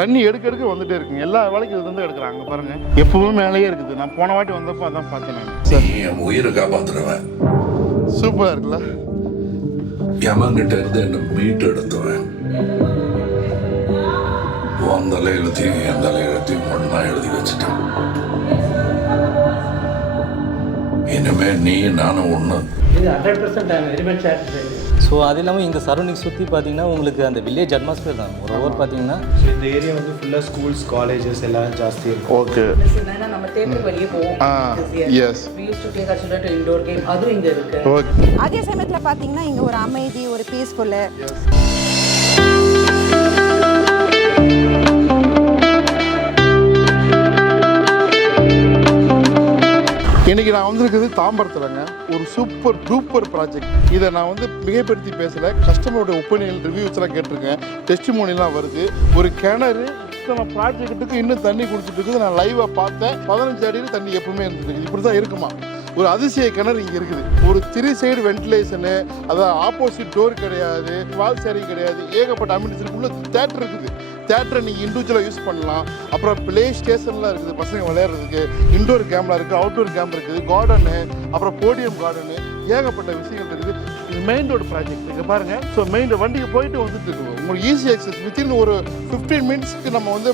தண்ணி எடுக்க வந்துட்டே இருக்குங்க. எல்லா வேலைக்கும் இது வந்து எடுக்கிறாங்க பாருங்க. எப்பவுமே மேலேயே இருக்குது. நான் போன வாட்டி வந்தப்போ அதான் பார்த்தேன். என் உயிரை காப்பாத்துறவன். சூப்பராக இருக்குல்ல. யமன்கிட்ட இருந்து என்ன மீட்டு எடுத்துவேன். உன் தலையெழுத்தையும் என் தலையெழுத்தையும் ஒன்னா எழுதி வச்சுட்டேன். இனிமே நீ நானும் ஒன்று. ஸோ அது இல்லாமல் இங்கே சரௌண்டிங் சுற்றி பார்த்தீங்கன்னா உங்களுக்கு அந்த வில்லேஜ் அட்மாஸ்பியர் தான். ஒரு ஓவர் பார்த்தீங்கன்னா ஸோ இந்த ஏரியா வந்து ஃபுல்லாக ஸ்கூல்ஸ் காலேஜஸ் எல்லாம் ஜாஸ்தி இருக்கும். ஓகே. நம்ம தேட்டருக்கு வெளியே போவோம். S. We used to take our children to indoor game. அதுவும் இங்கே இருக்கு. ஓகே. அதே சமயத்தில் பார்த்தீங்கன்னா இங்கே ஒரு அமைதி, ஒரு பீஸ்ஃபுல்லு. இன்றைக்கி நான் வந்திருக்குது தாம்பரத்துலங்க. ஒரு சூப்பர் டூப்பர் ப்ராஜெக்ட். இதை நான் வந்து மிகைப்படுத்தி பேசலை. கஸ்டமரோட ஒப்பீனியன் ரிவ்யூஸ்லாம் கேட்டிருக்கேன். டெஸ்டிமோனிலாம் வருது. ஒரு கிணறு இத்தனை ப்ராஜெக்ட்டுக்கு இன்னும் தண்ணி கொடுத்துட்டு இருக்குது. நான் லைவாக பார்த்தேன். 15 அடியில் தண்ணி எப்பவுமே இருந்துருக்கு. இப்படி தான் இருக்குமா? ஒரு அதிசய கிணறு இங்கே இருக்குது. ஒரு 3 சைடு வென்டிலேஷனு, அதாவது ஆப்போசிட் டோர் கிடையாது, வால் சேரிங் கிடையாது, ஏகப்பட்ட அமினிட்டிஸ் உள்ள தேட்டர் இருக்குது. தேட்டரை நீங்கள் இண்டிவிஜுவலாக யூஸ் பண்ணலாம். அப்புறம் ப்ளே ஸ்டேஷன்லாம் இருக்குது பசங்க விளையாடுறதுக்கு. இன்டோர் கேம்லாம் இருக்குது, அவுட்டோர் கேம் இருக்குது, கார்டனு, அப்புறம் போடியம் கார்டனு, ஏகப்பட்ட விஷயங்கள் இருக்குது. இது மெயின் ரோடு ப்ராஜெக்ட். இங்கே பாருங்கள். ஸோ மெயின் வண்டிக்கு போயிட்டு வந்துட்டு இருக்குது. உங்களுக்கு ஈஸி ஆக்சஸ். வித்தின் ஒரு 15 மினிட்ஸ்க்கு நம்ம வந்து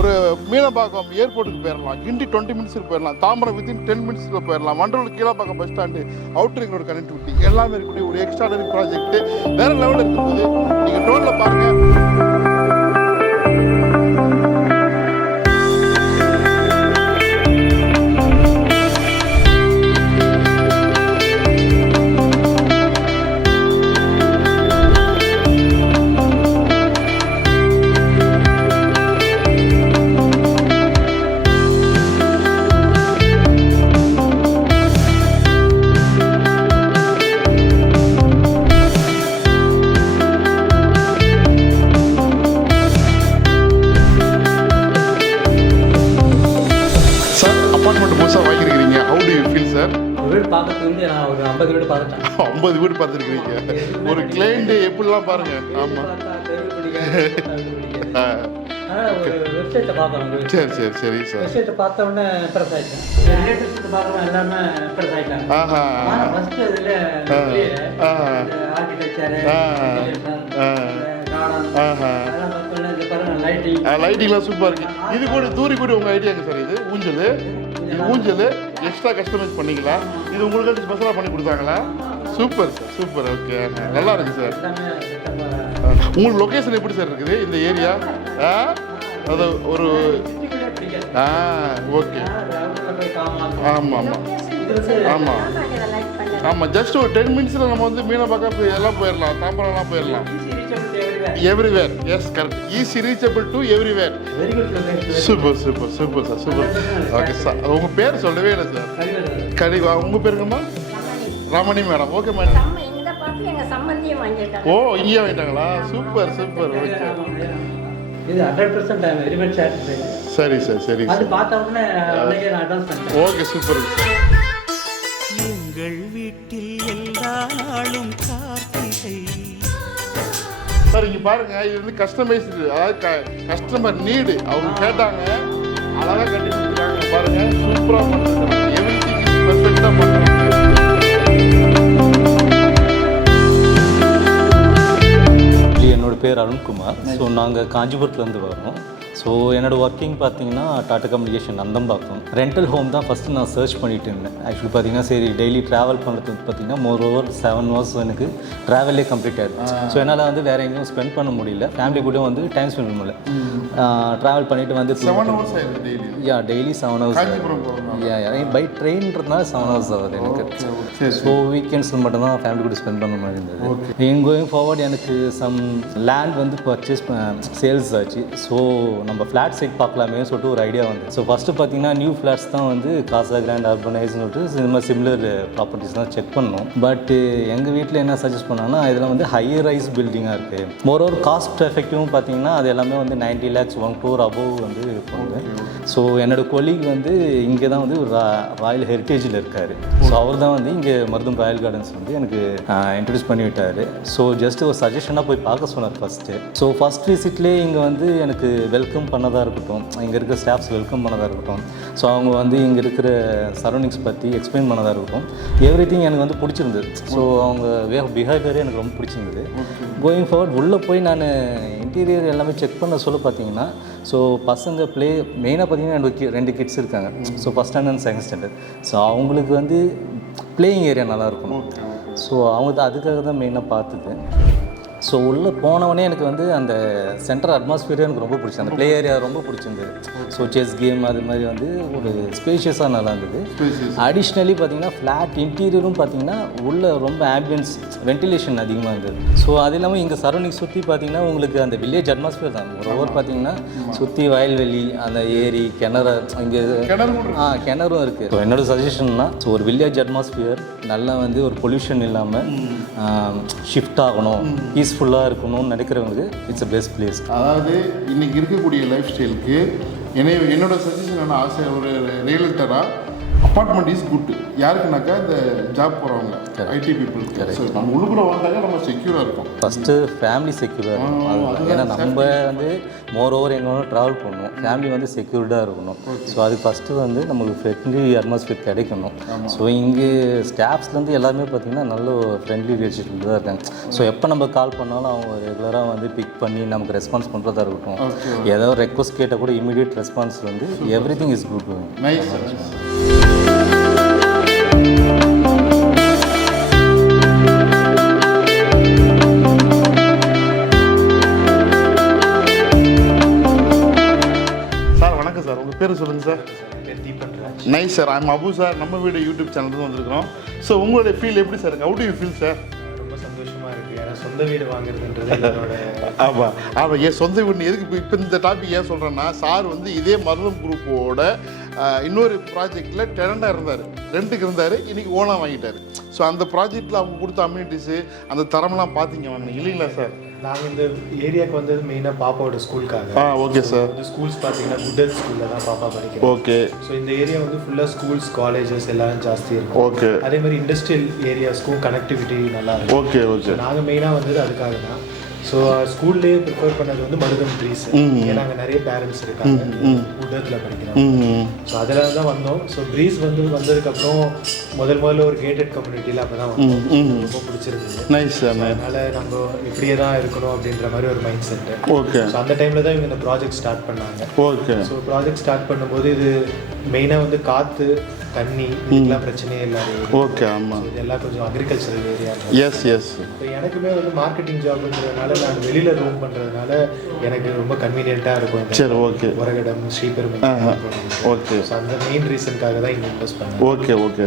ஒரு மீனம்பாக்கம் ஏர்போர்ட்டுக்கு போயிடலாம். கிண்டி 20 மினிட்ஸுக்கு போயிடலாம். தாம்பரம் வித்தின் 10 மினிட்ஸில் போயிடலாம். மண்டலம் Kilpauk bus stand, outer ring road connectivity எல்லாமே இருக்கக்கூடிய ஒரு எக்ஸ்ட்ராடனரி ப்ராஜெக்ட். வேறு லெவலில் இருக்கும்போது நீங்கள் ட்ரோனில் பாருங்கள். வீடு பார்க்கறதுக்கு வந்து நான் ஒரு 50 வீடு பார்த்துட்டேன். 50 வீடு பார்த்துருக்கீங்க. ஒரு கிளைண்ட் எப்படிலாம் பாருங்க. ஆமாம். ஒரு வெப்சைட்டை பார்த்தேன். சரி சரி சரி சார். வெப்சைட்டை பார்த்த உடனே இம்ப்ரெஸ் ஆகிட்டேன். ரிலேட்டிவ்ஸ் பார்க்குறவங்க எல்லாமே இம்ப்ரெஸ் ஆகிட்டாங்க. ஆனால் ஃபஸ்ட்டு இதில் ஆர்கிடெக்சரு, லைட்டிங்லாம் சூப்பராக இருக்கு. இது கூட தூரிக்குடி உங்கள் ஐடியாங்க சார். இது ஊஞ்சல் எக்ஸ்ட்ரா கஸ்டமைஸ் பண்ணிக்கலாம். இது உங்களுக்கு ஸ்பெஷலாக பண்ணி கொடுத்தாங்களா? Super sir, super. ஓகே, நல்லா இருக்கு சார். உங்களுக்கு லொக்கேஷன் எப்படி சார் இருக்குது இந்த ஏரியா? அது ஒரு ஓகே. ஆமாம் ஆமாம் ஆமாம் ஆமாம். ஜஸ்ட் ஒரு 10 மினிட்ஸில் நம்ம வந்து மீனம்பாக்கம் எல்லாம் போயிடலாம். தாம்பரம்லாம் போயிடலாம். Everywhere. Yes, correct. Easy reachable to everywhere. Super super super sir, super. Okay sir. உங்கள் பேர் சொல்லவே இல்லை சார். கண்டிப்பா. உங்கள் பேருங்கம்மா? ரமணி மேடம். Okay madam. ஓ, இங்கேயே வாங்கிட்டாங்களா? Super super. ஓகே. இது 100% வெரிமச் சாட்டிஸ்ஃபைட். சரி சார், சரி அது சார். பார்த்த உடனே அன்னைக்கே நான் அட்வான்ஸ் பண்ணிட்டேன். Okay, super sir. எங்கள் வீட்டில் எல்லா நாளும் கார்த்திகை. சார் இங்கே பாருங்க. இது வந்து கஸ்டமைஸ்டு, அதாவது கஸ்டமர் நீடு. அவங்க கேட்டாங்க, அழகாக கட்டி கொடுத்துருக்காங்க. பாருங்க, சூப்பராக பண்ணுறாங்க. எவ்ரிதிங் இஸ் பெர்ஃபெக்டாக பண்ணுறாங்க. என்னோட பேர் அருண்குமார். ஸோ நாங்கள் காஞ்சிபுரத்துலேருந்து வரோம். ஸோ என்னோடய ஒர்க்கிங் பார்த்தீங்கன்னா tata communication Nandambakkam. Rental home தான் ஃபஸ்ட்டு நான் சர்ச் பண்ணிட்டு இருந்தேன். ஆக்சுவலி பார்த்தீங்கன்னா சரி டெய்லி ட்ராவல் பண்ணுறதுக்கு பார்த்தீங்கன்னா மோர் ஓவர் 7 hours எனக்கு ட்ராவலே கம்ப்ளீட் ஆகிடுது. ஸோ என்னால் வந்து வேறு எங்கேயும் ஸ்பெண்ட் பண்ண முடியல. ஃபேமிலி கூட வந்து டைம் ஸ்பெண்ட் பண்ண முடியல. ட்ராவல் பண்ணிவிட்டு வந்து 7 hours ஆயிடுது டெய்லி. Daily 7 hours. பை ட்ரெயின்றதுனால 7 hours ஆகுது எனக்கு. ஸோ வீக்கெண்ட்ஸில் மட்டும்தான் ஃபேமிலி கூட ஸ்பெண்ட் பண்ண மாதிரி இருந்தது. கோயிங் ஃபார்வர்ட் எனக்கு சம் லேண்ட் வந்து பர்ச்சேஸ் சேல்ஸ் ஆச்சு. ஸோ நம்ம ஃப்ளாட் சைட் பார்க்கலாமே சொல்லிட்டு ஒரு ஐடியா வந்து. ஸோ ஃபஸ்ட்டு பார்த்தீங்கன்னா நியூ ஃப்ளாட்ஸ் தான் வந்து காசா கிராண்ட் அர்பனைஸ்னு சொல்லிட்டு இந்த மாதிரி சிமிலர் ப்ராப்பர்ட்டிஸ் தான் செக் பண்ணோம். பட் எங்கள் வீட்டில் என்ன சஜஸ்ட் பண்ணாங்கன்னா இதெல்லாம் வந்து ஹையர் ரைஸ் பில்டிங்காக இருக்குது. மோரோவர் காஸ்ட் எஃபெக்டிவும் பார்த்தீங்கன்னா அது எல்லாமே வந்து 90 lakhs 1 crore above வந்து இருப்பாங்க. ஸோ என்னோடய கொலீக் வந்து இங்கே தான் வந்து ஒரு ராயல் ஹெரிட்டேஜில் இருக்கார். ஸோ அவர் தான் வந்து இங்கே மருதம் ராயல் கார்டன்ஸ் வந்து எனக்கு இன்ட்ரடியூஸ் பண்ணி விட்டார். ஸோ ஜஸ்ட் ஒரு சஜஷனாக போய் பார்க்க சொன்னார் ஃபஸ்ட்டு. ஸோ ஃபஸ்ட் விசிட்லேயே இங்கே வந்து எனக்கு வெல்கம் வெல்கம் பண்ணதாக இருக்கட்டும், இங்கே இருக்கிற ஸ்டாஃப்ஸ் வெல்கம் பண்ணதாக இருக்கட்டும், ஸோ அவங்க வந்து இங்கே இருக்கிற சரௌண்டிங்ஸ் பற்றி எக்ஸ்பிளைன் பண்ணதாக இருக்கட்டும், எவ்ரிதிங் எனக்கு வந்து பிடிச்சிருந்தது. ஸோ அவங்க வே ஆஃப் பிஹேவியரே எனக்கு ரொம்ப பிடிச்சிருந்தது. கோயிங் ஃபார்வர்ட் உள்ளே போய் நான் இன்டீரியர் எல்லாமே செக் பண்ண சொல்ல பார்த்தீங்கன்னா, ஸோ பசங்க மெயினாக பார்த்தீங்கன்னா எனக்கு 2 கிட்ஸ் இருக்காங்க. So first standard and second standard. So அவங்களுக்கு வந்து பிளேயிங் ஏரியா நல்லா இருக்கணும். ஸோ அவங்க அதுக்காக தான் மெயினாக பார்த்தது. ஸோ உள்ளே போனவொடனே எனக்கு வந்து அந்த சென்ட்ரல் அட்மாஸ்பியரே எனக்கு ரொம்ப பிடிச்சி, அந்த ப்ளே ஏரியா ரொம்ப பிடிச்சிருந்தது. ஸோ செஸ் கேம் அது மாதிரி வந்து ஒரு ஸ்பேஷியஸாக நல்லா இருந்தது. அடிஷ்னலி பார்த்தீங்கன்னா ஃப்ளாட் இன்டீரியரும் பார்த்தீங்கன்னா உள்ளே ரொம்ப ஆம்பியன்ஸ் வென்டிலேஷன் அதிகமாக இருந்தது. ஸோ அது இல்லாமல் இங்கே சரௌண்டிங் சுற்றி பார்த்தீங்கன்னா உங்களுக்கு அந்த வில்லேஜ் அட்மாஸ்பியர் தான். ஒரு ஓவர் பார்த்தீங்கன்னா சுற்றி வயல்வெளி, அந்த ஏரி, கிணறு, இங்கே கிணறும் இருக்குது. ஸோ என்னோடய சஜஷன்னா, ஸோ ஒரு வில்லேஜ் அட்மாஸ்பியர் நல்லா வந்து ஒரு பொல்யூஷன் இல்லாமல் ஷிஃப்ட் ஆகணும், பீஸ்ஃபுல்லாக இருக்கணும்னு நினைக்கிறவங்களுக்கு இட்ஸ் அ பெஸ்ட் பிளேஸ். அதாவது இன்னைக்கு இருக்கக்கூடிய லைஃப் ஸ்டைலுக்கு என்னோட சஜஷன் என்ன ஆசை, ஒரு ரியல்டராக அப்பார்ட்மெண்ட் இஸ் குட். யாருக்குனாக்கா இந்த ஜாப் போகிறவங்க ஐடி பீப்புளுக்கு. ஸோ நம்ம உள்ளுக்குள்ள வந்தாங்க நம்ம செக்யூராக இருக்கும். ஃபஸ்ட்டு ஃபேமிலி செக்யூராக இருக்கணும். ஏன்னா நம்ம வந்து மோர் ஓவர் எங்கே ட்ராவல் பண்ணணும், ஃபேமிலி வந்து செக்யூர்டாக இருக்கணும். ஸோ அது ஃபஸ்ட்டு வந்து நம்மளுக்கு ஃப்ரெண்ட்லி அட்மாஸ்பியர் கிடைக்கணும். ஸோ இங்கே ஸ்டாஃப்ஸ்லேருந்து எல்லாருமே பார்த்திங்கன்னா நல்ல ஃப்ரெண்ட்லி ரிலேஷன்ஷிப் தான் இருக்காங்க. ஸோ எப்போ நம்ம கால் பண்ணாலும் அவங்க ரெகுலராக வந்து பிக் பண்ணி நமக்கு ரெஸ்பான்ஸ் பண்ணுறதா இருக்கட்டும். ஏதோ ரெக்வஸ்ட் கேட்டால் கூட இமீடியட் ரெஸ்பான்ஸ் வந்து everything is good. Nice. Sir உங்கள் பேர் சொல்லுங்கள் sir. Nice sir. I'm Abu sir. நம்ம வீடு யூடியூப் சேனல் வந்திருக்கிறோம். ஸோ உங்களுடைய ஃபீல் எப்படி sir? How to you feel sir? ரொம்ப சந்தோஷமாக இருக்குது. ஏன்னா சொந்த வீடு வாங்குறதுன்றது என்னோட ஆமாம் என் சொந்த வீடு எதுக்கு இப்போ இந்த டாபிக் ஏன் சொல்கிறேன்னா, சார் வந்து இதே மருதம் குரூப்போட இன்னொரு ப்ராஜெக்டில் டெனண்டாக இருந்தார், ரெண்டுக்கு இருந்தார், இன்றைக்கி ஓனாக வாங்கிட்டார். ஸோ அந்த ப்ராஜெக்டில் அவங்க கொடுத்த அம்யூனிட்டிஸு அந்த தரமெல்லாம் பார்த்தீங்க வாங்க இல்லைங்களா சார்? நாங்கள் இந்த ஏரியாவுக்கு வந்தது மெயினாக பாப்பாவோட ஸ்கூலுக்காக. Okay sir. இந்த ஸ்கூல்ஸ் பார்த்தீங்கன்னா குட்டல் ஸ்கூலில் தான் பாப்பா படிக்கிறேன். ஓகே. ஸோ இந்த ஏரியா வந்து ஃபுல்லாக ஸ்கூல்ஸ், காலேஜஸ் எல்லாம் ஜாஸ்தி இருக்கும். ஓகே. அதே மாதிரி இண்டஸ்ட்ரியல் ஏரியாஸ்க்கும் கனெக்டிவிட்டி நல்லா இருக்கும். Okay okay. நாங்கள் மெயினாக வந்தது அதுக்காக தான். ஸோ ஸ்கூல்லேயே ப்ரிஃபர் பண்ணது வந்து மருதம் ப்ரீஸ். ஏன்னா அங்கே நிறைய பேரண்ட்ஸ் இருக்காங்க, குட்டத்தில் படிக்கிறாங்க. ஸோ அதில் தான் வந்தோம். ஸோ ப்ரீஸ் வந்ததுக்கப்புறம் முதல்ல ஒரு கேட்டட் கம்யூனிட்டியில் அப்போ தான் வந்தோம். ரொம்ப பிடிச்சிருந்தது. Nice sir. அதனால் நம்ம இப்படியே தான் இருக்கணும் அப்படின்ற மாதிரி ஒரு மைண்ட் செட்டு. ஓகே. ஸோ அந்த டைமில் தான் இவங்க இந்த ப்ராஜெக்ட் ஸ்டார்ட் பண்ணாங்க. ஓகே. ஸோ ப்ராஜெக்ட் ஸ்டார்ட் பண்ணும்போது இது மெயினாக வந்து காற்று, தண்ணி, இதெல்லாம் பிரச்சனையே இல்லாத. ஓகே. ஆமாம். இதெல்லாம் கொஞ்சம் அக்ரிகல்ச்சரல் ஏரியா. S S. இப்போ எனக்குமே வந்து மார்க்கெட்டிங் ஜாப்ன்றதுனால நான் வெளியில் ரூம் பண்ணுறதுனால எனக்கு ரொம்ப கன்வீனியண்ட்டாக இருக்கும். சரி. ஓகே. உரகடம், ஸ்ரீபெருமை. ஓகே. ஸோ அந்த மெயின் ரீசனுக்காக தான் இங்கே இன்வெஸ்ட் பண்ணேன். Okay okay.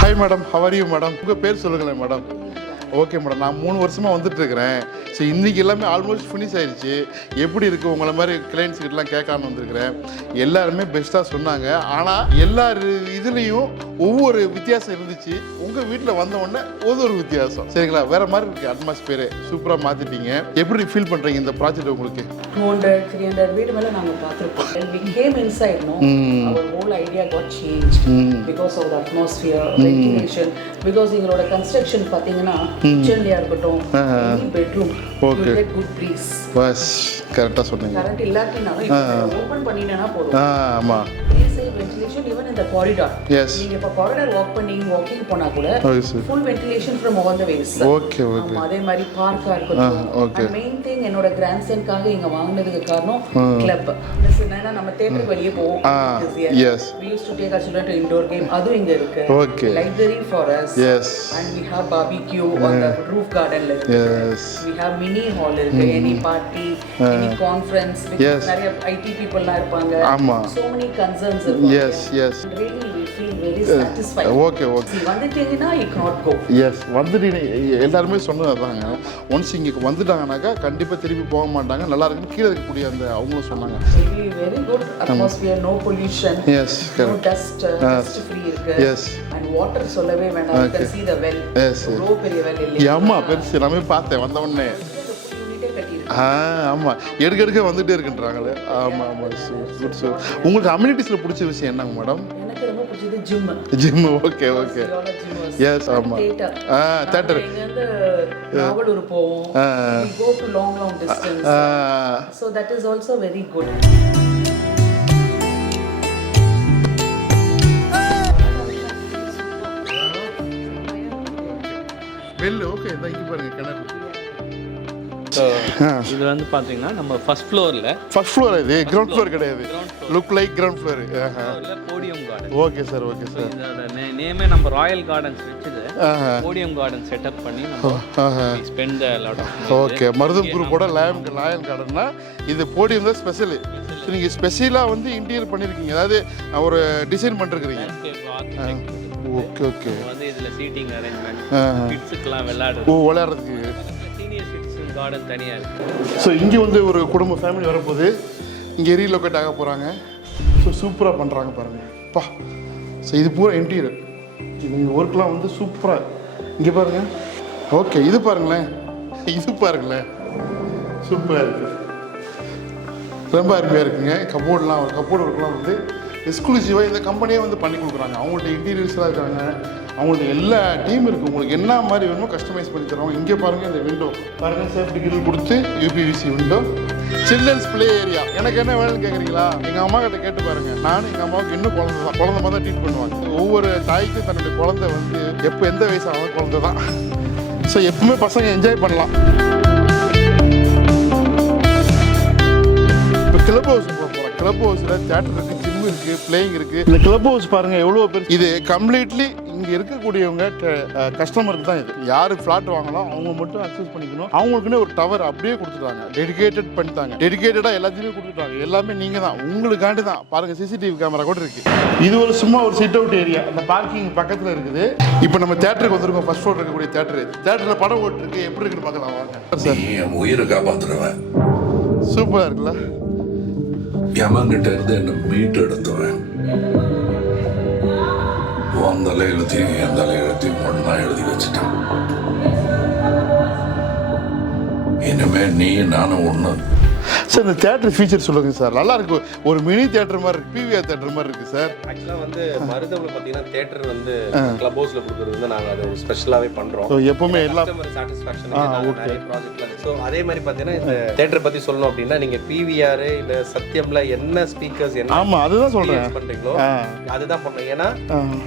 Hi madam, how are you madam? உங்கள் பேர் சொல்லுங்களேன் மேடம். ஓகே மேடம், நான் 3 வருஷமாக வந்துட்டுருக்கிறேன். ஸோ இன்றைக்கி எல்லாமே ஆல்மோஸ்ட் ஃபினிஷ் ஆகிடுச்சு. எப்படி இருக்குது உங்களை மாதிரி கிளைண்ட்ஸ் கிட்டலாம் கேட்காம வந்திருக்கிறேன். எல்லாருமே பெஸ்ட்டாக சொன்னாங்க. ஆனால் எல்லா இதுலேயும் ஒவ்வொரு வித்தியாசம் இருந்துச்சு. உங்கள் வீட்டில் வந்தவுடனே ஒரு வித்தியாசம். சரிங்களா? வேறு மாதிரி இருக்குது அட்மாஸ்பியரே. சூப்பராக மாற்றிட்டீங்க. எப்படி ஃபீல் பண்ணுறீங்க இந்த ப்ராஜெக்ட் உங்களுக்கு? 200-300 வீடு மேலே நாங்கள் பார்த்துருப்போம். We came inside, no? Our whole idea got changed because of the atmosphere, ventilation. Because எங்களோட கன்ஸ்ட்ரக்ஷன் பார்த்தீங்கன்னா கிச்சன்லையாக இருக்கட்டும், any bedroom, you get good breeze. Bus கரெக்டாக சொன்னீங்க. கரண்ட் இல்லாட்டினாலும் ஓப்பன் பண்ணினா போதும். ஆமாம். Ventilation even in the corridor. Yes. நீங்க இப்ப corridor walking போனா கூட full ventilation from all the ways. Okay okay. அதே மாதிரி பார்க்கா இருக்கட்டும். And main thing என்னோட grandson-காக இங்க வாங்குனதுக்கு காரணம் கிளப். ஏன்னா நம்ம தியேட்டருக்கு வெளியே போவோம். Yes. We used to take our children to indoor game. அது இங்க இருக்கு. Okay. Library for us. Yes. And we have barbecue on the roof garden. Yes. We have mini hall இருக்கு. Any party, any conference. Yes. நிறைய IT people-லாம் இருப்பாங்க. ஆமா. So many concerns. Yes, yes. Really, we feel very satisfied. Okay, okay. See, வந்துட்டீங்கன்னா you cannot go. Yes, வந்துட்டு எல்லாருமே சொன்னது அதாங்க. Once இங்கே வந்துட்டாங்கனாக்கா கண்டிப்பாக திருப்பி போக மாட்டாங்க. நல்லா இருக்குன்னு கீழே இருக்கக்கூடிய அந்த அவங்களும் சொன்னாங்க. Really very good atmosphere, no pollution. Yes, no dust, dust free இருக்கு. Yes. And water சொல்லவே வேண்டாம். You can see the well. Yes. ரொம்ப பெரிய well இல்லையா? ஆமா, பெருசு. நான் பார்த்தேன் வந்த உடனே. ஆமாம், எடுக்க வந்துகிட்டே இருக்குன்றாங்களே. ஆமாம் ஆமாம். Good sir. உங்களுக்கு அம்யூனிட்டிஸில் பிடிச்ச விஷயம் என்னங்க மேடம்? எனக்கு எனக்கு ரொம்ப பிடிச்சது gym. Gym. Okay okay. Yes ஆமாம். தேட்டர். இங்கேருந்து நாவலூர் போவோம். We go to long distance. So that is also very good. Well okay. இங்கே பாருங்க கிணறு. ஸோ இது வந்து பார்த்தீங்கன்னா நம்ம ஃபர்ஸ்ட் ஃப்ளோரில். ஃபர்ஸ்ட் ஃப்ளோர் இது, கிரவுண்ட் ஃப்ளோர் கிடையாது. Look like ground floor. Podium garden. Okay sir okay sir. இதோட நேமே நம்ம ராயல் கார்டன்ஸ் வச்சது. போடியம் கார்டன் செட்டப் பண்ணி நம்ம spend the lot of. Okay. Marutham குரூப்போட லாயல் கார்டன்னா இது போடியம் தான் ஸ்பெஷல். நீங்கள் ஸ்பெஷலாக வந்து இன்டீரியர் பண்ணியிருக்கீங்க, அதாவது ஒரு டிசைன் பண்ணிருக்கிறீங்க. Okay okay. வந்து இதில் சீட்டிங் அரேஞ்ச்மெண்ட், கிட்ஸுக்கெல்லாம் விளையாடுறதுக்கு சீனியர் சிட்டிசன் கார்டன் தனியாக இருக்குது. ஸோ இங்கே வந்து ஒரு குடும்ப ஃபேமிலி வரப்போகுது, இங்கே ரீலொகேட் ஆக போகிறாங்க. ஸோ சூப்பராக பண்ணுறாங்க பாருங்கள் பா. ஸோ இது பூரா இன்டீரியர், இது ஒர்க்லாம் வந்து சூப்பராக. இங்கே பாருங்கள். ஓகே. இது பாருங்களேன், இது பாருங்களேன், சூப்பராக இருக்குது, ரொம்ப அருமையாக இருக்குங்க. கபோர்டு ஒர்க்லாம் வந்து எக்ஸ்க்ளூசிவாக இந்த கம்பெனியே வந்து பண்ணி கொடுக்குறாங்க. அவங்கள்ட்ட இன்டீரியர்ஸ்லாம் இருக்காங்க, அவங்கள்ட்ட எல்லா டீம் இருக்குது. உங்களுக்கு என்ன மாதிரி வேணுமோ கஸ்டமைஸ் பண்ணி தருவாங்க. இங்கே பாருங்கள், இந்த விண்டோ பாருங்கள், சேஃப்டி கிரில் கொடுத்து UPVC window. Children's play area. எனக்கு என்ன வேணும்னு கேட்குறீங்களா? எங்கள் அம்மா கிட்ட கேட்டு பாருங்கள். நானும் எங்கள் அம்மாவுக்கு இன்னும் குழந்தை மாதிரி தான் ட்ரீட் பண்ணுவாங்க. ஒவ்வொரு தாய்க்கும் தன்னுடைய குழந்தை வந்து எப்போ எந்த வயசு ஆகும் குழந்தை தான். ஸோ எப்பவுமே பசங்க என்ஜாய் பண்ணலாம். இப்போ கிளப் ஹவுஸ் போக போகிறோம். கிளப் ஹவுஸில் தியேட்டர் இருக்குது, ஜிம் இருக்குது, பிளேயிங் இருக்குது. இந்த கிளப் ஹவுஸ் பாருங்கள் எவ்வளோ பேர். இது கம்ப்ளீட்லி இங்கே இருக்கக்கூடியவங்க கஸ்டமருக்கு தான். இது யார் ஃப்ளாட் வாங்கலாம் அவங்க மட்டும் அக்சஸ் பண்ணிக்கணும். அவங்களுக்குன்னு ஒரு டவர் அப்படியே கொடுத்துட்டாங்க, டெடிகேட்டட் பண்ணிட்டாங்க. டெடிகேட்டடாக எல்லாத்தையுமே கொடுத்துட்டாங்க. எல்லாமே நீங்கள் தான், உங்களுக்காண்டி தான். பாருங்கள், சிசிடிவி கேமரா கூட இருக்குது. இது ஒரு சும்மா ஒரு சிட் அவுட் ஏரியா, அந்த பார்க்கிங் பக்கத்தில் இருக்குது. இப்போ நம்ம தேட்டருக்கு வந்திருக்கோம். ஃபர்ஸ்ட் ஃப்ளோர் இருக்கக்கூடிய தேட்டரில் படம் ஓட்டுருக்கு. எப்படி இருக்குன்னு பார்க்கலாம் வாங்க. நீ என் உயிரை காப்பாத்துறவன். சூப்பராக இருக்குல்ல? யமன்கிட்ட இருந்து என்ன மீட்டு எடுத்துவேன். உன் தலையெழுத்தையும் என் தலையெழுத்தையும் ஒன்னா எழுதி வச்சுட்டேன். இனிமே நீ நானும் ஒண்ணு. சார் இந்த தேட்டர் ஃபீச்சர் சொல்லுங்க சார். நல்லா இருக்கு, ஒரு மினி தேட்டர் மாதிரி இருக்கு, பிவிஆர் தேட்டர் மாதிரி இருக்கு சார். ஆக்சுவலாக வந்து மருதவில் பார்த்தீங்கன்னா தேட்டர் வந்து கிளப் ஹவுஸில் கொடுக்குறது வந்து நாங்கள் அதை ஒரு ஸ்பெஷலாகவே பண்ணுறோம். ஸோ எப்பவுமே எல்லா கஸ்டமர் சாட்டிஸ்ஃபேக்ஷன் நிறைய ப்ராஜெக்ட்ல. ஸோ அதே மாதிரி பார்த்தீங்கன்னா இந்த தேட்டர் பற்றி சொல்லணும் அப்படின்னா நீங்கள் பிவிஆர் இல்லை சத்தியம்ல என்ன ஸ்பீக்கர்ஸ் என்ன ஆமாம் அதுதான் சொல்கிறேன் பண்ணுறீங்களோ அதுதான் பண்ணோம். ஏன்னா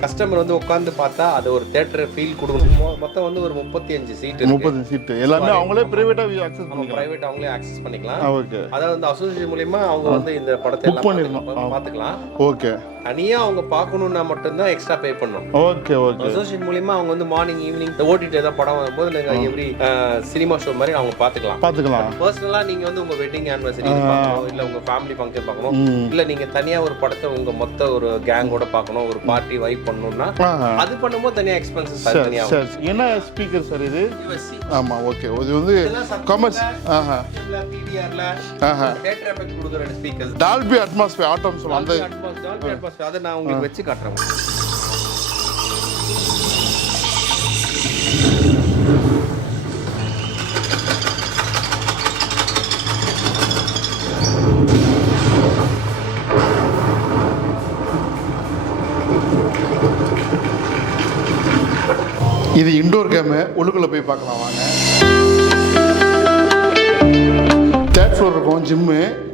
கஸ்டமர் வந்து உட்காந்து பார்த்தா அது ஒரு தேட்டர் ஃபீல் கொடுக்கணும். மொத்தம் வந்து ஒரு 35 சீட்டு. 30 சீட்டு எல்லாமே அவங்களே பிரைவேட்டாக அக்சஸ் பண்ணிக்கலாம். பிரைவேட் அவங்களே ஆக்சஸ் பண்ணிக்கலாம். ஓகே. அதாவது வந்து அசோசியேஷன் மூலமா அவங்க வந்து இந்த படத்தை எல்லாம் பார்த்துக்கலாம். ஓகே. தனியா அவங்க பார்க்கணும்னா மட்டும்தான் எக்ஸ்ட்ரா பே பண்ணணும். Okay okay. அசோசியேஷன் மூலமா அவங்க வந்து மார்னிங் ஈவினிங் ஓடிடி ஏதாவது படம் வரும்போது நீங்க எப்படி சினிமா ஷோ மாதிரி அவங்க பார்த்துக்கலாம். பர்சனலா நீங்க வந்து உங்க வெட்டிங் ஆனிவர்சரி பார்க்கணும், இல்ல உங்க ஃபேமிலி ஃபங்க்ஷன் பார்க்கணும், இல்ல நீங்க தனியா ஒரு படத்தை உங்க மொத்த ஒரு கேங்கோட பார்க்கணும், ஒரு பார்ட்டி வைப் பண்ணணும்னா அது பண்ணும்போது தனியா எக்ஸ்பென்சஸ் தனியா. என்ன ஸ்பீக்கர் சார் இது? ஆமா ஓகே. இது வந்து காமர்ஸ் பிவிஆர்ல தியேட்டர் எஃபெக்ட் கொடுக்குற ஸ்பீக்கர்ஸ் டால்பி அட்மாஸ்பியர் ஆட்டம் சொல்லுவாங்க. டால்பி அட்மாஸ்பியர் அதை நான் உங்களுக்கு வச்சு காட்டுறேன். இது இண்டோர் கேமு. உள்ளுக்குள்ள போய் பார்க்கலாம் வாங்க. தேர்ட் ஃப்ளோர் இருக்கும்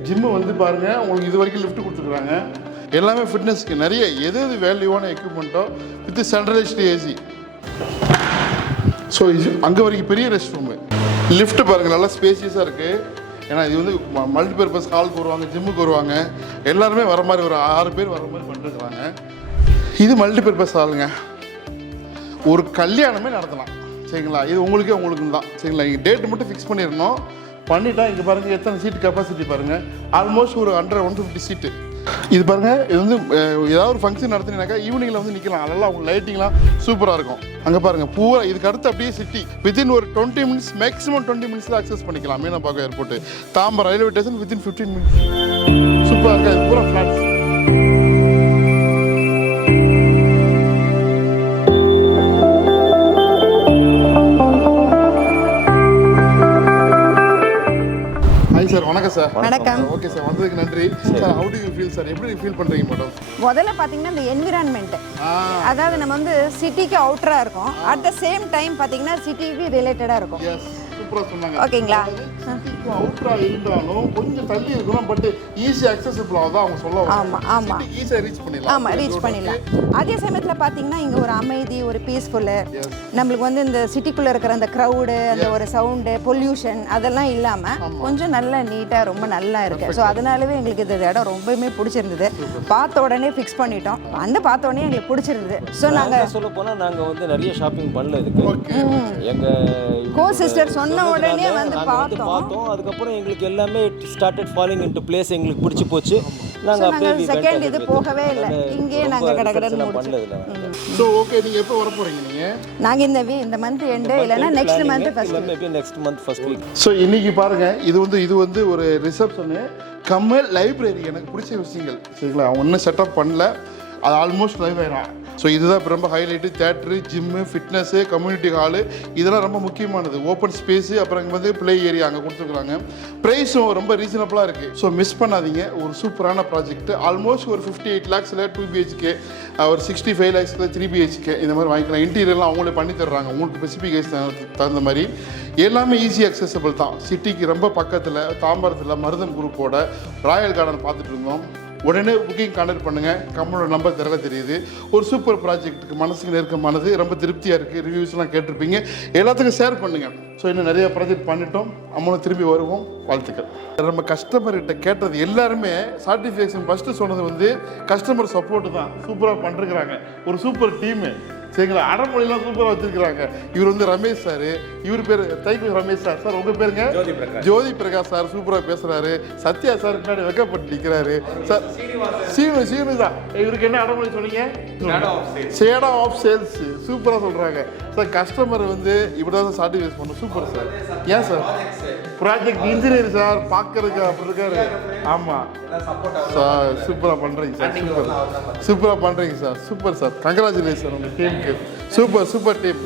ஜிம்மு வந்து பாருங்க, உங்களுக்கு இது வரைக்கும் லிஃப்ட் கொடுத்துருக்காங்க. எல்லாமே ஃபிட்னஸ்க்கு நிறைய எது வேல்யூவான எக்யூப்மெண்ட்டோ வித் சென்ட்ரலைஸ்டு ஏசி. ஸோ இது அங்கே வரைக்கும் பெரிய ரெஸ்ட் ரூமு. லிஃப்ட் பாருங்கள் நல்லா ஸ்பேசியஸாக இருக்குது. ஏன்னா இது வந்து மல்டிபர்பஸ் ஹாலுக்கு வருவாங்க, ஜிம்முக்கு வருவாங்க, எல்லாருமே வர மாதிரி ஒரு 6 பேர் வர மாதிரி பண்ணிருக்கிறாங்க. இது மல்டிபர்பஸ் ஹாலுங்க, ஒரு கல்யாணமே நடத்தலாம் சரிங்களா. இது உங்களுக்கு தான் சரிங்களா. நீங்கள் டேட்டு மட்டும் ஃபிக்ஸ் பண்ணிடணும். பண்ணிட்டா இங்கே பாருங்கள் எத்தனை சீட்டு கெப்பாசிட்டி பாருங்கள். ஆல்மோஸ்ட் ஒரு 150 சீட்டு. இது பாருங்கள், இது வந்து ஏதாவது ஒரு ஃபங்க்ஷன் நடத்தினாக்கா ஈவினிங்கில் வந்து நிற்கலாம். அதெல்லாம் அவங்க லைட்டிங்லாம் சூப்பராக இருக்கும். அங்கே பாருங்கள் பூரா இதுக்கு அடுத்து அப்படியே சிட்டி வித்தின் ஒரு 20 மினிட்ஸ் மேக்ஸிமம் 20 மினிட்ஸில் அக்சஸ் பண்ணிக்கலாம். Meenambakkam airport, Tambaram railway station within 15 minutes. சூப்பராக இருக்கா. இது பூரா ஃப்ளாட்ஸ். ஹாய் சார், வணக்கம் சார். வணக்கம். ஓகே சார், வந்ததுக்கு நன்றி sir. How to you feel sir? எப்படி ஃபீல் பண்ணுறீங்க மேடம்? முதல்ல பார்த்தீங்கன்னா இந்த என்விரான்மெண்ட், அதாவது நம்ம வந்து சிட்டிக்கு அவுட்டராக இருக்கும், அட் த சேம் டைம் பார்த்தீங்கன்னா சிட்டிக்கு ரிலேட்டடாக இருக்கும். எஸ், சூப்பராக சொன்னாங்க. ஓகேங்களா? அவுட்டராக இருந்தாலும் கொஞ்சம் தள்ளி இருக்கணும், பட் ஈஸி அக்சசிபிளாக தான் அவங்க சொல்லுவாங்க. ஆமாம் ஈஸியாக ரீச் பண்ணிடலாம். ஆமாம், ரீச் பண்ணிடலாம். அதே சமயத்தில் பார்த்தீங்கன்னா இங்கே ஒரு அமைதி, ஒரு பீஸ்ஃபுல்லு, நம்மளுக்கு வந்து இந்த சிட்டிக்குள்ளே இருக்கிற அந்த க்ரௌடு, அந்த ஒரு சவுண்டு, பொல்யூஷன் அதெல்லாம் இல்லாமல் கொஞ்சம் நல்லா நீட்டாக ரொம்ப நல்லா இருக்கு. ஸோ அதனாலவே எங்களுக்கு இந்த இடம் ரொம்பவுமே பிடிச்சிருந்தது. பார்த்த உடனே ஃபிக்ஸ் பண்ணிட்டோம். பார்த்த உடனே எங்களுக்கு பிடிச்சிருந்தது. ஸோ நாங்கள் சொல்ல போனால் நாங்கள் வந்து நிறைய ஷாப்பிங் பண்ணல இதுக்கு. எங்கள் கோ சிஸ்டர் சொன்ன உடனே வந்து பார்த்தோம். அதுக்கப்புறம் எங்களுக்கு எல்லாமே ஸ்டார்டட் ஃபாலிங் இன்டு பிளேஸ். எங்களுக்கு பிடிச்சி போச்சு. நாங்கள் செகண்ட் இது போகவே இல்லை, இங்கேயே நாங்கள் கடகடன்னு பண்ணதில்லை. ஸோ ஓகே, நீங்கள் எப்போ வர போகிறீங்க? நீங்கள் நாங்கள் இந்த மந்த் எண்டு இல்லைன்னா next month first. Maybe next month first week. So இன்னைக்கு பாருங்க, இது வந்து ஒரு ரிசப்ஷனு கமல் லைப்ரரி. எனக்கு பிடிச்ச விஷயங்கள் சரிங்களா, அவங்க ஒன்றும் செட்டப் பண்ணல, அது ஆல்மோஸ்ட் லைவ் ஆயிடும். ஸோ இதுதான் ரொம்ப highlight. Theatre, gym, fitness, community hall, இதெல்லாம் ரொம்ப முக்கியமானது. ஓப்பன் ஸ்பேஸு, அப்புறம் இங்கே வந்து ப்ளே ஏரியா அங்கே கொடுத்துருக்குறாங்க. ப்ரைஸும் ரொம்ப ரீசனபிளாக இருக்குது. ஸோ மிஸ் பண்ணாதீங்க. ஒரு சூப்பரான ப்ராஜெக்ட். ஆல்மோஸ்ட் ஒரு 58 lakhஸில் 2 BHK, ஒரு 65 lakhஸில் 3 BHK இந்த மாதிரி வாங்கிக்கலாம். இன்டீரியர்லாம் அவங்களே பண்ணி தர்றாங்க, உங்களுக்கு ஸ்பெசிஃபிகேஷன் தகுந்த மாதிரி. எல்லாமே ஈஸி அக்சசபிள் தான். சிட்டிக்கு ரொம்ப பக்கத்தில் தாம்பரத்தில் மருதம் குரூப்போட ராயல் கார்டன் பார்த்துட்டு இருந்தோம். உடனே புக்கிங் கான்டாக்ட் பண்ணுங்கள். கம்மலோட நம்பர் திறக்க தெரியுது. ஒரு சூப்பர் ப்ராஜெக்ட்டுக்கு மனசுக்கு நெருக்கமானது, ரொம்ப திருப்தியாக இருக்குது. ரிவ்யூஸ்லாம் கேட்டிருப்பீங்க, எல்லாத்துக்கும் ஷேர் பண்ணுங்கள். ஸோ இன்னும் நிறைய ப்ராஜெக்ட் பண்ணிட்டோம், நம்மளும் திரும்பி வருவோம். வாழ்த்துக்கள். நம்ம கஸ்டமர்கிட்ட கேட்டது எல்லாருமே சாட்டிஸ்ஃபேக்ஷன் ஃபஸ்ட்டு சொன்னது வந்து கஸ்டமர் சப்போர்ட்டு தான். சூப்பராக பண்ணிருக்கிறாங்க, ஒரு சூப்பர் டீமு சரிங்களா. அடமொழிலாம் சூப்பராக வச்சுருக்கிறாங்க. இவர் வந்து ரமேஷ் சார், இவர் பேர் தைக்கு ரமேஷ் சார். சார் உங்கள் பேருங்க? ஜோதி பிரகாஷ் சார் சூப்பராக பேசுகிறாரு. சத்யா சார் பின்னாடி வெக்கப்பட்டு நிற்கிறாரு. சார் சீனு தான். இவருக்கு என்ன அடமொழி சொன்னீங்க? Shadow of sales. சூப்பராக சொல்கிறாங்க சார். கஸ்டமர் வந்து இப்படி தான் சாட்டிஸ்ஃபை பண்ணணும். Super sir. ஏன் சார்? ப்ராஜெக்ட் இன்ஜினியர் சார், பார்க்கறதுக்கு அப்படி இருக்காரு. ஆமாம் சார், சூப்பராக பண்ணுறீங்க சார். சூப்பராக பண்ணுறீங்க சார். Super sir. கங்க்ராச்சுலேஷன் உங்கள் டீமுக்கு. Super team.